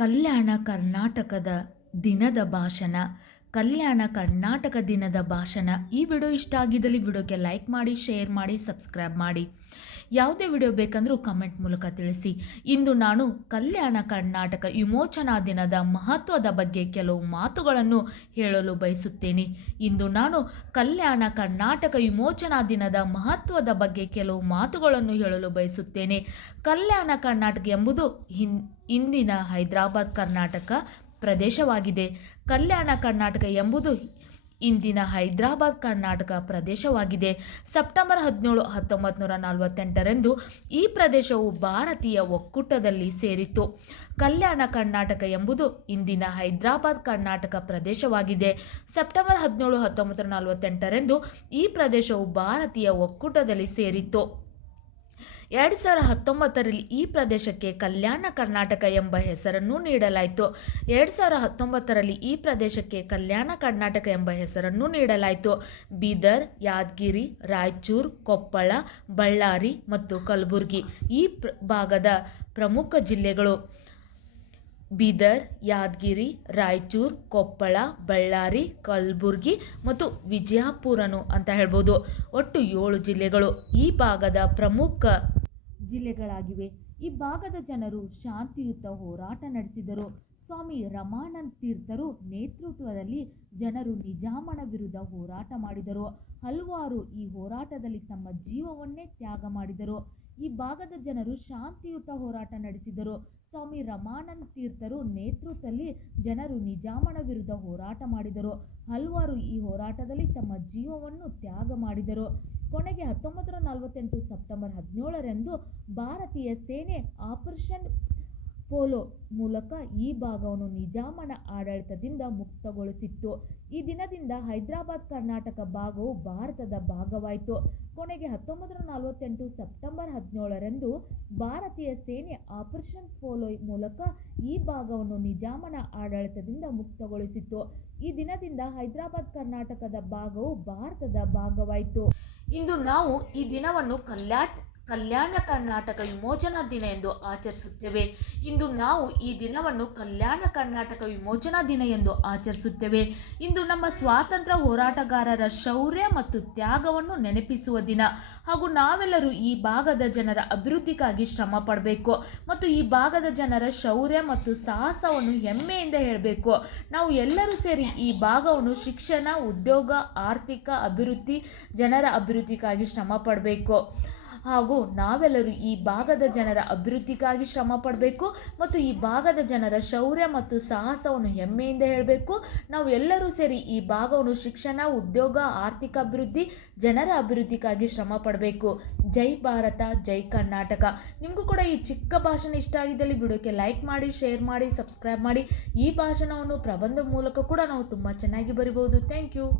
ಕಲ್ಯಾಣ ಕರ್ನಾಟಕದ ದಿನದ ಭಾಷಣ. ಕಲ್ಯಾಣ ಕರ್ನಾಟಕ ದಿನದ ಭಾಷಣ. ಈ ವಿಡಿಯೋ ಇಷ್ಟ ಆಗಿದ್ದಲ್ಲಿ ವಿಡಿಯೋಗೆ ಲೈಕ್ ಮಾಡಿ, ಶೇರ್ ಮಾಡಿ, ಸಬ್ಸ್ಕ್ರೈಬ್ ಮಾಡಿ. ಯಾವುದೇ ವಿಡಿಯೋ ಬೇಕಂದರೂ ಕಮೆಂಟ್ ಮೂಲಕ ತಿಳಿಸಿ. ಇಂದು ನಾನು ಕಲ್ಯಾಣ ಕರ್ನಾಟಕ ವಿಮೋಚನಾ ದಿನದ ಮಹತ್ವದ ಬಗ್ಗೆ ಕೆಲವು ಮಾತುಗಳನ್ನು ಹೇಳಲು ಬಯಸುತ್ತೇನೆ. ಇಂದು ನಾನು ಕಲ್ಯಾಣ ಕರ್ನಾಟಕ ವಿಮೋಚನಾ ದಿನದ ಮಹತ್ವದ ಬಗ್ಗೆ ಕೆಲವು ಮಾತುಗಳನ್ನು ಹೇಳಲು ಬಯಸುತ್ತೇನೆ. ಕಲ್ಯಾಣ ಕರ್ನಾಟಕ ಎಂಬುದು ಹಿಂದಿನ ಹೈದರಾಬಾದ್ ಕರ್ನಾಟಕ ಪ್ರದೇಶವಾಗಿದೆ. ಕಲ್ಯಾಣ ಕರ್ನಾಟಕ ಎಂಬುದು ಇಂದಿನ ಹೈದರಾಬಾದ್ ಕರ್ನಾಟಕ ಪ್ರದೇಶವಾಗಿದೆ. ಸೆಪ್ಟೆಂಬರ್ ಹದಿನೇಳು ಹತ್ತೊಂಬತ್ತು ನೂರ ನಲವತ್ತೆಂಟರಂದು ಈ ಪ್ರದೇಶವು ಭಾರತೀಯ ಒಕ್ಕೂಟದಲ್ಲಿ ಸೇರಿತು ಕಲ್ಯಾಣ ಕರ್ನಾಟಕ ಎಂಬುದು ಇಂದಿನ ಹೈದರಾಬಾದ್ ಕರ್ನಾಟಕ ಪ್ರದೇಶವಾಗಿದೆ. ಸೆಪ್ಟೆಂಬರ್ ಹದಿನೇಳು ಹತ್ತೊಂಬತ್ತು ನಲವತ್ತೆಂಟರಂದು ಈ ಪ್ರದೇಶವು ಭಾರತೀಯ ಒಕ್ಕೂಟದಲ್ಲಿ ಸೇರಿತ್ತು. ಎರಡು ಸಾವಿರ ಹತ್ತೊಂಬತ್ತರಲ್ಲಿ ಈ ಪ್ರದೇಶಕ್ಕೆ ಕಲ್ಯಾಣ ಕರ್ನಾಟಕ ಎಂಬ ಹೆಸರನ್ನು ನೀಡಲಾಯಿತು. ಎರಡು ಸಾವಿರ ಹತ್ತೊಂಬತ್ತರಲ್ಲಿ ಈ ಪ್ರದೇಶಕ್ಕೆ ಕಲ್ಯಾಣ ಕರ್ನಾಟಕ ಎಂಬ ಹೆಸರನ್ನು ನೀಡಲಾಯಿತು. ಬೀದರ್, ಯಾದಗಿರಿ, ರಾಯಚೂರು, ಕೊಪ್ಪಳ, ಬಳ್ಳಾರಿ ಮತ್ತು ಕಲಬುರಗಿ ಈ ಭಾಗದ ಪ್ರಮುಖ ಜಿಲ್ಲೆಗಳು. ಬೀದರ್, ಯಾದಗಿರಿ, ರಾಯಚೂರು, ಕೊಪ್ಪಳ, ಬಳ್ಳಾರಿ, ಕಲಬುರ್ಗಿ ಮತ್ತು ವಿಜಯಪುರನು ಅಂತ ಹೇಳ್ಬೋದು. ಒಟ್ಟು ಏಳು ಜಿಲ್ಲೆಗಳು ಈ ಭಾಗದ ಪ್ರಮುಖ ಜಿಲ್ಲೆಗಳಾಗಿವೆ. ಈ ಭಾಗದ ಜನರು ಶಾಂತಿಯುತ ಹೋರಾಟ ನಡೆಸಿದರು. ಸ್ವಾಮಿ ರಮಾನಂದ್ ತೀರ್ಥರು ನೇತೃತ್ವದಲ್ಲಿ ಜನರು ನಿಜಾಮನ ವಿರುದ್ಧ ಹೋರಾಟ ಮಾಡಿದರು. ಹಲವಾರು ಈ ಹೋರಾಟದಲ್ಲಿ ತಮ್ಮ ಜೀವವನ್ನೇ ತ್ಯಾಗ ಮಾಡಿದರು. ಈ ಭಾಗದ ಜನರು ಶಾಂತಿಯುತ ಹೋರಾಟ ನಡೆಸಿದರು. ಸ್ವಾಮಿ ರಮಾನಂದ್ ತೀರ್ಥರು ನೇತೃತ್ವದಲ್ಲಿ ಜನರು ನಿಜಾಮನ ವಿರುದ್ಧ ಹೋರಾಟ ಮಾಡಿದರು. ಹಲವಾರು ಈ ಹೋರಾಟದಲ್ಲಿ ತಮ್ಮ ಜೀವವನ್ನು ತ್ಯಾಗ ಮಾಡಿದರು. ಕೊನೆಗೆ ಹತ್ತೊಂಬತ್ತು ನೂರ ನಲವತ್ತೆಂಟು ಸೆಪ್ಟೆಂಬರ್ ಹದಿನೇಳರಂದು ಭಾರತೀಯ ಸೇನೆ ಆಪರೇಷನ್ ಪೋಲೋ ಮೂಲಕ ಈ ಭಾಗವನ್ನು ನಿಜಾಮನ ಆಡಳಿತದಿಂದ ಮುಕ್ತಗೊಳಿಸಿತ್ತು. ಈ ದಿನದಿಂದ ಹೈದರಾಬಾದ್ ಕರ್ನಾಟಕ ಭಾಗವು ಭಾರತದ ಭಾಗವಾಯಿತು. ಕೊನೆಗೆ ಹತ್ತೊಂಬತ್ತು ನೂರ ನಲವತ್ತೆಂಟು ಸೆಪ್ಟೆಂಬರ್ ಹದಿನೇಳರಂದು ಭಾರತೀಯ ಸೇನೆ ಆಪರೇಷನ್ ಪೋಲೋ ಮೂಲಕ ಈ ಭಾಗವನ್ನು ನಿಜಾಮನ ಆಡಳಿತದಿಂದ ಮುಕ್ತಗೊಳಿಸಿತ್ತು. ಈ ದಿನದಿಂದ ಹೈದರಾಬಾದ್ ಕರ್ನಾಟಕದ ಭಾಗವು ಭಾರತದ ಭಾಗವಾಯಿತು. ಇಂದು ನಾವು ಈ ದಿನವನ್ನು ಕಲ್ಯಾಣ ಕಲ್ಯಾಣ ಕರ್ನಾಟಕ ವಿಮೋಚನಾ ದಿನ ಎಂದು ಆಚರಿಸುತ್ತೇವೆ. ಇಂದು ನಾವು ಈ ದಿನವನ್ನು ಕಲ್ಯಾಣ ಕರ್ನಾಟಕ ವಿಮೋಚನಾ ದಿನ ಎಂದು ಆಚರಿಸುತ್ತೇವೆ. ಇಂದು ನಮ್ಮ ಸ್ವಾತಂತ್ರ್ಯ ಹೋರಾಟಗಾರರ ಶೌರ್ಯ ಮತ್ತು ತ್ಯಾಗವನ್ನು ನೆನಪಿಸುವ ದಿನ. ಹಾಗೂ ನಾವೆಲ್ಲರೂ ಈ ಭಾಗದ ಜನರ ಅಭಿವೃದ್ಧಿಗಾಗಿ ಶ್ರಮ ಪಡಬೇಕು ಮತ್ತು ಈ ಭಾಗದ ಜನರ ಶೌರ್ಯ ಮತ್ತು ಸಾಹಸವನ್ನು ಹೆಮ್ಮೆಯಿಂದ ಹೇಳಬೇಕು. ನಾವು ಎಲ್ಲರೂ ಸೇರಿ ಈ ಭಾಗವನ್ನು ಶಿಕ್ಷಣ, ಉದ್ಯೋಗ, ಆರ್ಥಿಕ ಅಭಿವೃದ್ಧಿ, ಜನರ ಅಭಿವೃದ್ಧಿಗಾಗಿ ಶ್ರಮ ಪಡಬೇಕು. ಹಾಗೂ ನಾವೆಲ್ಲರೂ ಈ ಭಾಗದ ಜನರ ಅಭಿವೃದ್ಧಿಗಾಗಿ ಶ್ರಮ ಪಡಬೇಕು ಮತ್ತು ಈ ಭಾಗದ ಜನರ ಶೌರ್ಯ ಮತ್ತು ಸಾಹಸವನ್ನು ಹೆಮ್ಮೆಯಿಂದ ಹೇಳಬೇಕು. ನಾವು ಎಲ್ಲರೂ ಸೇರಿ ಈ ಭಾಗವನ್ನು ಶಿಕ್ಷಣ, ಉದ್ಯೋಗ, ಆರ್ಥಿಕ ಅಭಿವೃದ್ಧಿ, ಜನರ ಅಭಿವೃದ್ಧಿಗಾಗಿ ಶ್ರಮ ಪಡಬೇಕು. ಜೈ ಭಾರತ, ಜೈ ಕರ್ನಾಟಕ. ನಿಮಗೂ ಕೂಡ ಈ ಚಿಕ್ಕ ಭಾಷಣ ಇಷ್ಟ ಆಗಿದ್ದಲ್ಲಿ ವಿಡಿಯೋಕ್ಕೆ ಲೈಕ್ ಮಾಡಿ, ಶೇರ್ ಮಾಡಿ, ಸಬ್ಸ್ಕ್ರೈಬ್ ಮಾಡಿ. ಈ ಭಾಷಣವನ್ನು ಪ್ರಬಂಧ ಮೂಲಕ ಕೂಡ ನಾವು ತುಂಬ ಚೆನ್ನಾಗಿ ಬರಿಬೋದು ಥ್ಯಾಂಕ್ ಯು.